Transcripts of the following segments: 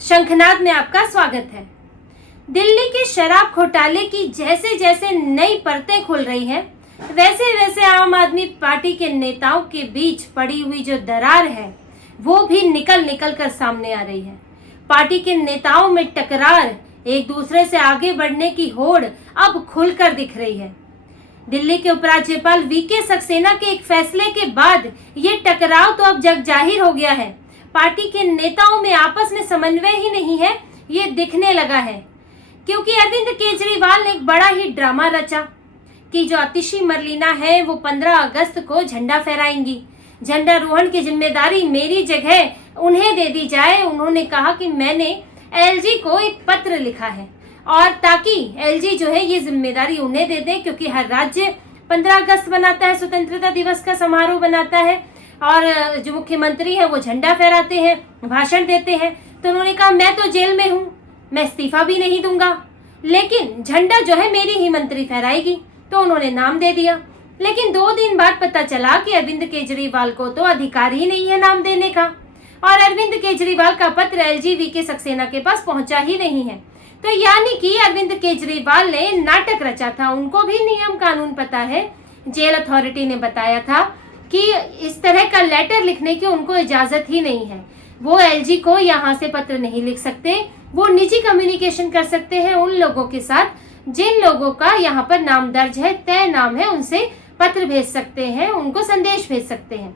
शंखनाद में आपका स्वागत है। दिल्ली के शराब घोटाले की जैसे जैसे नई परतें खुल रही हैं, वैसे वैसे आम आदमी पार्टी के नेताओं के बीच पड़ी हुई जो दरार है वो भी निकल निकल कर सामने आ रही है। पार्टी के नेताओं में टकरार, एक दूसरे से आगे बढ़ने की होड़ अब खुलकर दिख रही है। दिल्ली के उपराज्यपाल वीके सक्सेना के एक फैसले के बाद ये टकराव तो अब जग जाहिर हो गया है। पार्टी के नेताओं में आपस में समन्वय ही नहीं है, ये दिखने लगा है, क्योंकि अरविंद केजरीवाल ने एक बड़ा ही ड्रामा रचा कि जो आतिशी मरलीना है वो 15 अगस्त को झंडा फहराएंगी। झंडारोहण की जिम्मेदारी मेरी जगह उन्हें दे दी जाए। उन्होंने कहा कि मैंने एलजी को एक पत्र लिखा है और ताकि एलजी जो है ये जिम्मेदारी उन्हें दे दे, क्योंकि हर राज्य 15 अगस्त बनाता है, स्वतंत्रता दिवस का समारोह बनाता है और जो मुख्यमंत्री है वो झंडा फहराते हैं, भाषण देते हैं। तो उन्होंने कहा मैं तो जेल में हूँ, मैं इस्तीफा भी नहीं दूंगा, लेकिन झंडा जो है मेरी ही मंत्री फहराएगी। तो उन्होंने नाम दे दिया, लेकिन 2 दिन बाद पता चला कि अरविंद केजरीवाल को तो अधिकार ही नहीं है नाम देने का, और अरविंद केजरीवाल का पत्र एलजी वीके सक्सेना के पास पहुंचा ही नहीं है। तो यानी कि अरविंद केजरीवाल ने नाटक रचा था। उनको भी नियम कानून पता है। जेल अथॉरिटी ने बताया था कि इस तरह का लेटर लिखने की उनको इजाजत ही नहीं है। वो एलजी को यहाँ से पत्र नहीं लिख सकते। वो निजी कम्युनिकेशन कर सकते हैं उन लोगों के साथ जिन लोगों का यहाँ पर नाम दर्ज है, तय नाम है, उनसे पत्र भेज सकते हैं, उनको संदेश भेज सकते हैं।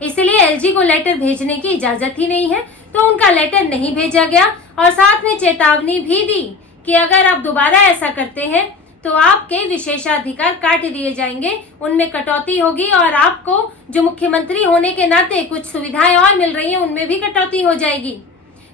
इसलिए एलजी को लेटर भेजने की इजाजत ही नहीं है, तो उनका लेटर नहीं भेजा गया और साथ में चेतावनी भी दी कि अगर आप दोबारा ऐसा करते हैं तो आपके विशेषाधिकार काट दिए जाएंगे, उनमें कटौती होगी और आपको जो मुख्यमंत्री होने के नाते कुछ सुविधाएं और मिल रही हैं उनमें भी कटौती हो जाएगी।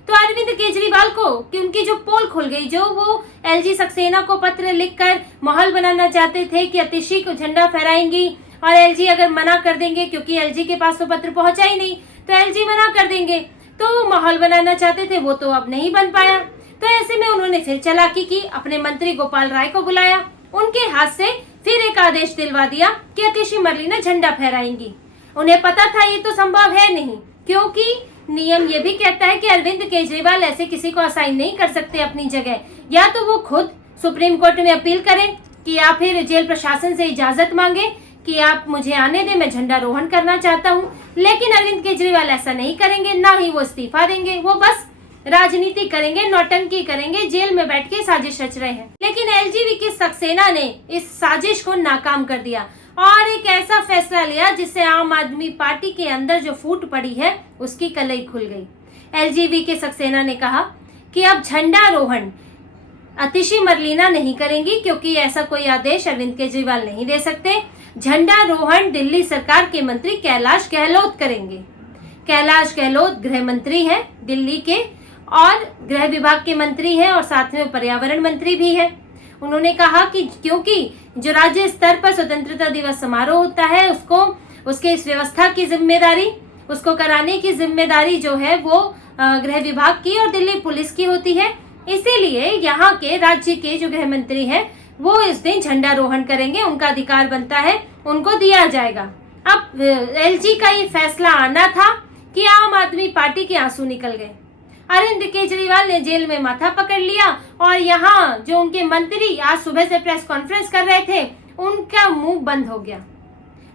तो अरविंद केजरीवाल को कि उनकी जो पोल खुल गई, जो वो एलजी सक्सेना को पत्र लिखकर माहौल बनाना चाहते थे कि आतिशी को झंडा फहराएंगी और एलजी अगर मना कर देंगे, क्योंकि एलजी के पास तो पत्र पहुंचा ही नहीं, तो एलजी मना कर देंगे, तो माहौल बनाना चाहते थे, वो तो अब नहीं बन पाया। तो ऐसे में उन्होंने फिर चालाकी की, अपने मंत्री गोपाल राय को बुलाया, उनके हाथ से फिर एक आदेश दिलवा दिया कि आतिशी मरलीना झंडा फहराएंगी। उन्हें पता था ये तो संभव है नहीं, क्योंकि नियम ये भी कहता है कि अरविंद केजरीवाल ऐसे किसी को असाइन नहीं कर सकते अपनी जगह। या तो वो खुद सुप्रीम कोर्ट में अपील करें कि या फिर जेल प्रशासन से इजाजत मांगे कि आप मुझे आने दें, मैं झंडारोहण करना चाहता हूँ। लेकिन अरविंद केजरीवाल ऐसा नहीं करेंगे, ना ही वो इस्तीफा देंगे, वो बस राजनीति करेंगे, नौटंकी करेंगे, जेल में बैठ के साजिश रच रहे हैं। लेकिन एलजी वीके सक्सेना ने इस साजिश को नाकाम कर दिया और एक ऐसा फैसला लिया जिससे आम आदमी पार्टी के अंदर जो फूट पड़ी है उसकी कलई खुल गई। एलजी वीके सक्सेना ने कहा कि अब झंडारोहण आतिशी मरलीना नहीं करेंगी, क्योंकि ऐसा कोई आदेश अरविंद केजरीवाल नहीं दे सकते। झंडारोहण दिल्ली सरकार के मंत्री कैलाश गहलोत करेंगे। कैलाश गहलोत गृह मंत्री है दिल्ली के और गृह विभाग के मंत्री हैं और साथ में पर्यावरण मंत्री भी है। उन्होंने कहा कि क्योंकि जो राज्य स्तर पर स्वतंत्रता दिवस समारोह होता है उसको उसके इस व्यवस्था की जिम्मेदारी, उसको कराने की जिम्मेदारी जो है वो गृह विभाग की और दिल्ली पुलिस की होती है। इसीलिए यहाँ के राज्य के जो गृह मंत्री हैं वो इस दिन झंडारोहण करेंगे, उनका अधिकार बनता है, उनको दिया जाएगा। अब एलजी का ये फैसला आना था कि आम आदमी पार्टी के आंसू निकल गए। अरविंद केजरीवाल ने जेल में माथा पकड़ लिया और यहाँ जो उनके मंत्री आज सुबह से प्रेस कॉन्फ्रेंस कर रहे थे उनका मुंह बंद हो गया,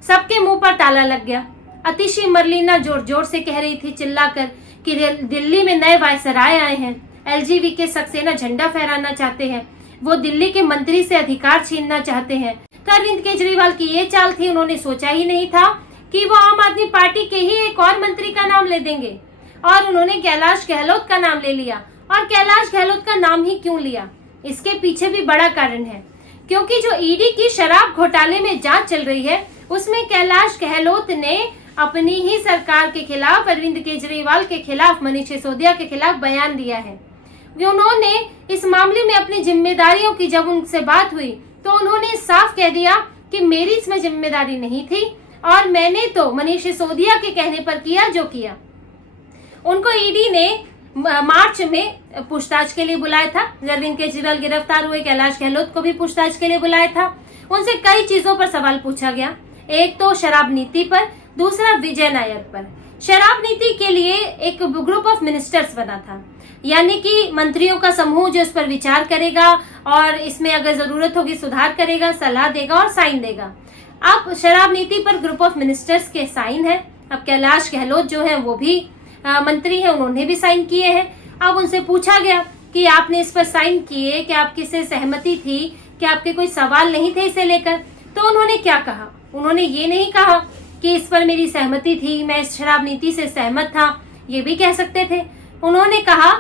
सबके मुंह पर ताला लग गया। आतिशी मरलीना जोर जोर से कह रही थी चिल्लाकर कि दिल्ली में नए वायसराय आए हैं, एलजी वीके सक्सेना झंडा फहराना चाहते हैं, वो दिल्ली के मंत्री से अधिकार छीनना चाहते हैं। तो अरविंद केजरीवाल की ये चाल थी, उन्होंने सोचा ही नहीं था कि वो आम आदमी पार्टी के ही एक और मंत्री का नाम ले देंगे और उन्होंने कैलाश गहलोत का नाम ले लिया। और कैलाश गहलोत का नाम ही क्यों लिया, इसके पीछे भी बड़ा कारण है, क्योंकि जो ईडी की शराब घोटाले में जांच चल रही है उसमें कैलाश गहलोत ने अपनी ही सरकार के खिलाफ, अरविंद केजरीवाल के खिलाफ, मनीष सिसोदिया के खिलाफ बयान दिया है। उन्होंने इस मामले में अपनी जिम्मेदारियों की जब उनसे बात हुई तो उन्होंने साफ कह दिया कि मेरी इसमें जिम्मेदारी नहीं थी और मैंने तो मनीष सिसोदिया के कहने पर किया जो किया। उनको ईडी ने मार्च में पूछताछ के लिए बुलाया था। अरविंद केजरीवाल गिरफ्तार हुए, कैलाश गहलोत को भी पूछताछ के लिए बुलाया था। उनसे कई चीजों पर सवाल पूछा गया, एक तो शराब नीति पर, दूसरा विजय नायर पर। शराब नीति के लिए एक ग्रुप ऑफ मिनिस्टर्स बना था। यानी कि मंत्रियों का समूह जो इस पर विचार करेगा और इसमें अगर जरूरत होगी सुधार करेगा, सलाह देगा और साइन देगा। अब शराब नीति पर ग्रुप ऑफ मिनिस्टर्स के साइन है। अब कैलाश गहलोत जो है वो भी मंत्री है, उन्होंने भी साइन किए हैं। अब उनसे पूछा गया कि आपने इस पर साइन किए, क्या आपकी से सहमति थी, क्या आपके कोई सवाल नहीं थे इसे लेकर? तो उन्होंने क्या कहा? उन्होंने ये नहीं कहा कि इस पर मेरी सहमति थी, मैं इस शराब नीति से सहमत था, ये भी कह सकते थे। उन्होंने कहा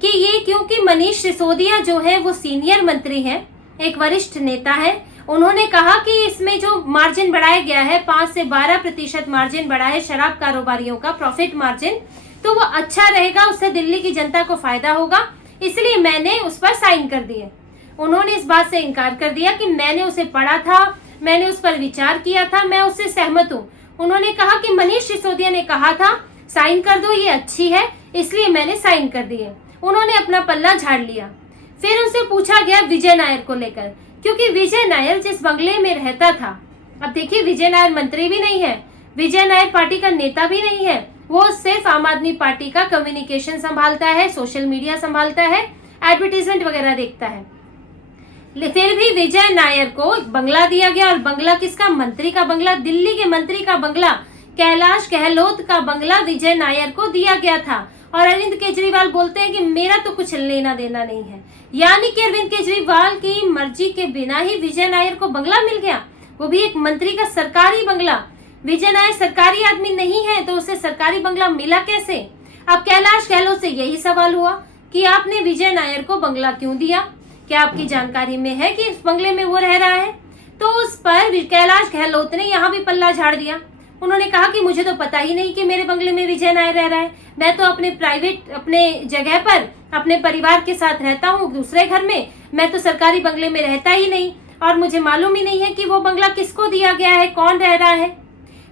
कि ये क्योंकि मनीष सिसोदिया जो है वो सीनियर मंत्री हैं, एक वरिष्ठ नेता है, उन्होंने कहा कि इसमें जो मार्जिन बढ़ाया गया है 5 से 12% मार्जिन बढ़ा है शराब कारोबारियों का, प्रॉफिट मार्जिन, तो वो अच्छा रहेगा, उससे दिल्ली की जनता को फायदा होगा, इसलिए मैंने उस पर साइन कर दिए। उन्होंने इस बात से इनकार कर दिया कि मैंने उसे पढ़ा था, मैंने उस पर विचार किया था, मैं उससे सहमत हूँ। उन्होंने कहा कि मनीष सिसोदिया ने कहा था साइन कर दो, ये अच्छी है, इसलिए मैंने साइन कर दिए। उन्होंने अपना पल्ला झाड़ लिया। फिर उनसे पूछा गया विजय नायर को लेकर, क्योंकि विजय नायर जिस बंगले में रहता था, अब देखिए विजय नायर मंत्री भी नहीं है, विजय नायर पार्टी का नेता भी नहीं है, वो सिर्फ आम आदमी पार्टी का कम्युनिकेशन संभालता है, सोशल मीडिया संभालता है, एडवर्टीजमेंट वगैरह देखता है। फिर भी विजय नायर को बंगला दिया गया, और बंगला किसका? मंत्री का बंगला, दिल्ली के मंत्री का बंगला, कैलाश गहलोत का बंगला विजय नायर को दिया गया था। और अरविंद केजरीवाल बोलते हैं कि मेरा तो कुछ लेना देना नहीं है, यानी कि अरविंद केजरीवाल की मर्जी के बिना ही विजय नायर को बंगला मिल गया, वो भी एक मंत्री का सरकारी बंगला। विजय नायर सरकारी आदमी नहीं है तो उसे सरकारी बंगला मिला कैसे? अब कैलाश गहलोत से यही सवाल हुआ कि आपने विजय नायर को बंगला क्यों दिया, क्या आपकी जानकारी में है कि इस बंगले में वो रह रहा है? तो उस पर कैलाश गहलोत ने यहाँ भी पल्ला झाड़ दिया। उन्होंने कहा कि मुझे तो पता ही नहीं कि मेरे बंगले में विजय नायर रह रहा है, मैं तो अपने प्राइवेट अपने जगह पर अपने परिवार के साथ रहता हूँ दूसरे घर में, मैं तो सरकारी बंगले में रहता ही नहीं, और मुझे मालूम ही नहीं है कि वो बंगला किसको दिया गया है, कौन रह रहा है।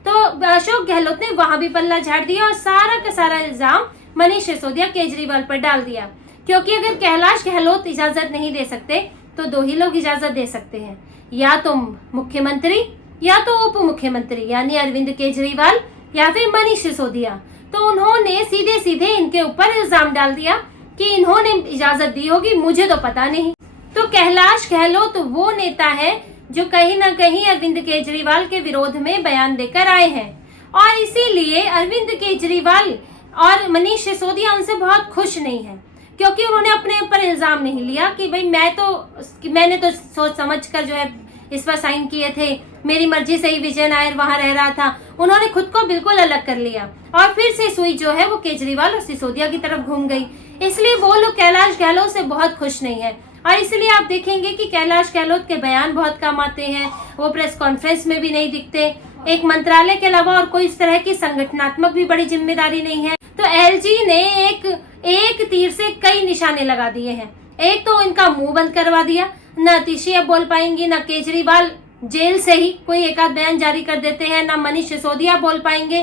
तो अशोक गहलोत ने वहां भी पल्ला झाड़ दिया और सारा का सारा इल्जाम मनीष सिसोदिया केजरीवाल पर डाल दिया, क्योंकि अगर कैलाश गहलोत इजाजत नहीं दे सकते तो दो ही लोग इजाजत दे सकते हैं, या तो मुख्यमंत्री या तो उप मुख्यमंत्री, यानी अरविंद केजरीवाल या फिर मनीष सिसोदिया। तो उन्होंने सीधे सीधे इनके ऊपर इल्जाम डाल दिया कि इन्होंने इजाजत दी होगी, मुझे तो पता नहीं। तो कैलाश गहलोत वो नेता है जो कहीं ना कहीं अरविंद केजरीवाल के विरोध में बयान देकर आए हैं, और इसीलिए अरविंद केजरीवाल और मनीष सिसोदिया उनसे बहुत खुश नहीं है, क्योंकि उन्होंने अपने ऊपर इल्जाम नहीं लिया कि भाई मैंने तो सोच समझ कर जो है इस पर साइन किए थे, मेरी मर्जी से ही विजय नायर वहां रह रहा था। उन्होंने खुद को बिल्कुल अलग कर लिया और फिर से सुई जो है वो केजरीवाल और सिसोदिया की तरफ घूम गई। इसलिए वो लोग कैलाश गहलोत से बहुत खुश नहीं है, और इसलिए आप देखेंगे कि कैलाश गहलोत के बयान बहुत कम आते हैं, वो प्रेस कॉन्फ्रेंस में भी नहीं दिखते, एक मंत्रालय के अलावा और कोई इस तरह की संगठनात्मक भी बड़ी जिम्मेदारी नहीं है। तो एलजी ने एक तीर से कई निशाने लगा दिए हैं। एक तो इनका मुंह बंद करवा दिया, न अतिशी अब बोल पाएंगी, न केजरीवाल जेल से ही कोई एक आध बयान जारी कर देते हैं, न मनीष सिसोदिया बोल पाएंगे,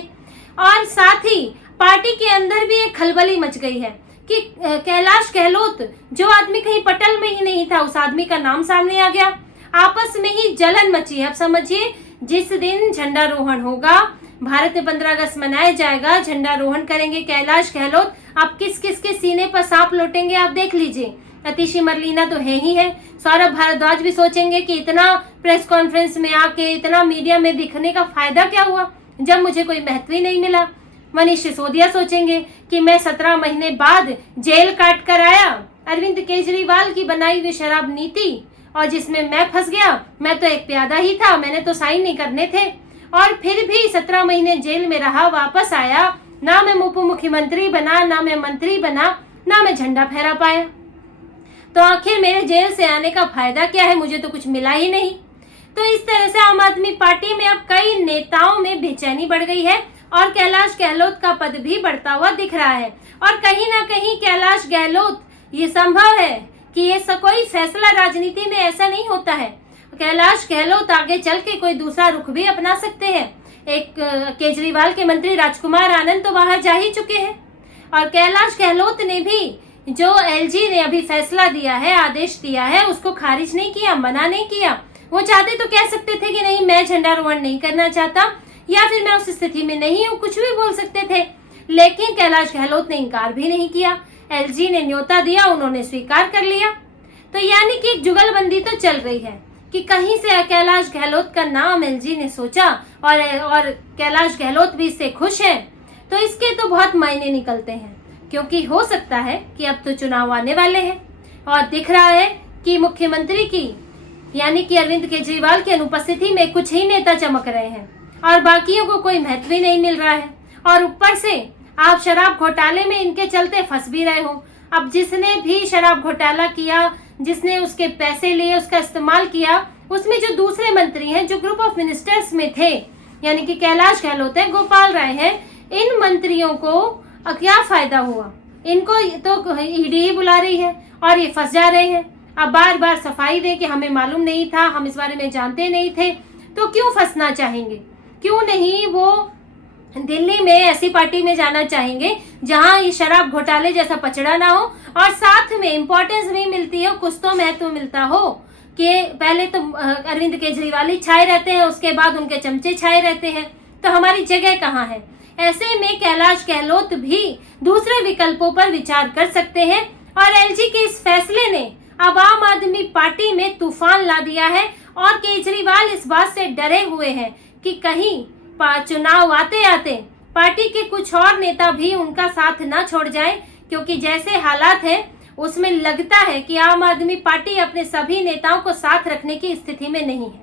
और साथ ही पार्टी के अंदर भी एक खलबली मच गई है कि कैलाश गहलोत जो आदमी कहीं पटल में ही नहीं था, उस आदमी का नाम सामने आ गया, आपस में ही जलन मची है। अब समझिए, जिस दिन झंडारोहण होगा, भारत में 15 अगस्त मनाया जाएगा, झंडारोहण करेंगे कैलाश गहलोत, आप किस किस के सीने पर सांप लौटेंगे आप देख लीजिए। अतिशी मरलीना तो है ही है, सौरभ भारद्वाज भी सोचेंगे कि इतना प्रेस कॉन्फ्रेंस में आके इतना मीडिया में दिखने का फायदा क्या हुआ जब मुझे कोई महत्व ही नहीं मिला। मनीष सिसोदिया सोचेंगे कि मैं 17 महीने बाद जेल काट कर आया, अरविंद केजरीवाल की बनाई हुई शराब नीति, और जिसमें मैं फंस गया, मैं तो एक प्यादा ही था, मैंने तो साइन नहीं करने थे, और फिर भी 17 महीने जेल में रहा, वापस आया, ना मैं उप मुख्यमंत्री बना, ना मैं मंत्री बना, ना मैं झंडा फहरा पाया। तो आखिर मेरे जेल से आने का फायदा क्या है, मुझे तो कुछ मिला ही नहीं। तो इस तरह से आम आदमी पार्टी में अब कई नेताओं में बेचैनी बढ़ गई है, और कैलाश गहलोत का पद भी बढ़ता हुआ दिख रहा है। और कहीं ना कहीं कैलाश गहलोत, ये संभव है कि ये कोई फैसला राजनीति में ऐसा नहीं होता है, कैलाश गहलोत आगे चल के कोई दूसरा रुख भी अपना सकते हैं। एक केजरीवाल के मंत्री राजकुमार आनंद तो बाहर जा ही चुके हैं, और कैलाश गहलोत ने भी जो एलजी ने अभी फैसला दिया है, आदेश दिया है, उसको खारिज नहीं किया, मना नहीं किया। वो चाहते तो कह सकते थे कि नहीं, मैं झंडारोहण नहीं करना चाहता, या फिर मैं उस स्थिति में नहीं हूँ, कुछ भी बोल सकते थे, लेकिन कैलाश गहलोत ने इनकार भी नहीं किया। एलजी ने न्योता दिया, उन्होंने स्वीकार कर लिया। तो यानी कि एक जुगलबंदी तो चल रही है कि कहीं से कैलाश गहलोत का नाम एलजी ने सोचा और कैलाश गहलोत भी इससे खुश है। तो इसके तो बहुत मायने निकलते हैं, क्योंकि हो सकता है कि अब तो चुनाव आने वाले हैं और दिख रहा है कि मुख्यमंत्री की यानी कि अरविंद केजरीवाल की अनुपस्थिति में कुछ ही नेता चमक रहे हैं और बाकियों को कोई महत्व ही नहीं मिल रहा है। और ऊपर से आप शराब घोटाले में इनके चलते फंस भी रहे हो। अब जिसने भी शराब घोटाला किया, जिसने उसके पैसे लिए, उसका इस्तेमाल किया, उसमें जो दूसरे मंत्री हैं जो ग्रुप ऑफ मिनिस्टर्स में थे, यानी कि कैलाश गहलोत है, गोपाल राय है, इन मंत्रियों को क्या फायदा हुआ? इनको तो ईडी ही बुला रही है और ये फंस जा रहे हैं। अब बार बार सफाई दे कि हमें मालूम नहीं था, हम इस बारे में जानते नहीं थे। तो क्यों फंसना चाहेंगे? क्यों नहीं वो दिल्ली में ऐसी पार्टी में जाना चाहेंगे जहां ये शराब घोटाले जैसा पचड़ा ना हो और साथ में इम्पोर्टेंस भी मिलती हो, कुछ तो महत्व मिलता हो कि पहले तो अरविंद केजरीवाल ही छाए रहते हैं, उसके बाद उनके चमचे छाए रहते हैं, तो हमारी जगह कहाँ है? ऐसे में कैलाश गहलोत भी दूसरे विकल्पों पर विचार कर सकते हैं और एलजी के इस फैसले ने अब आम आदमी पार्टी में तूफान ला दिया है और केजरीवाल इस बात से डरे हुए हैं कि कहीं चुनाव आते आते पार्टी के कुछ और नेता भी उनका साथ ना छोड़ जाएं, क्योंकि जैसे हालात हैं उसमें लगता है कि आम आदमी पार्टी अपने सभी नेताओं को साथ रखने की स्थिति में नहीं है।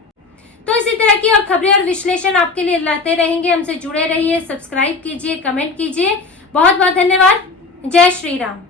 तो इसी तरह की और खबरें और विश्लेषण आपके लिए लाते रहेंगे। हमसे जुड़े रहिए, सब्सक्राइब कीजिए, कमेंट कीजिए। बहुत बहुत धन्यवाद। जय श्री राम।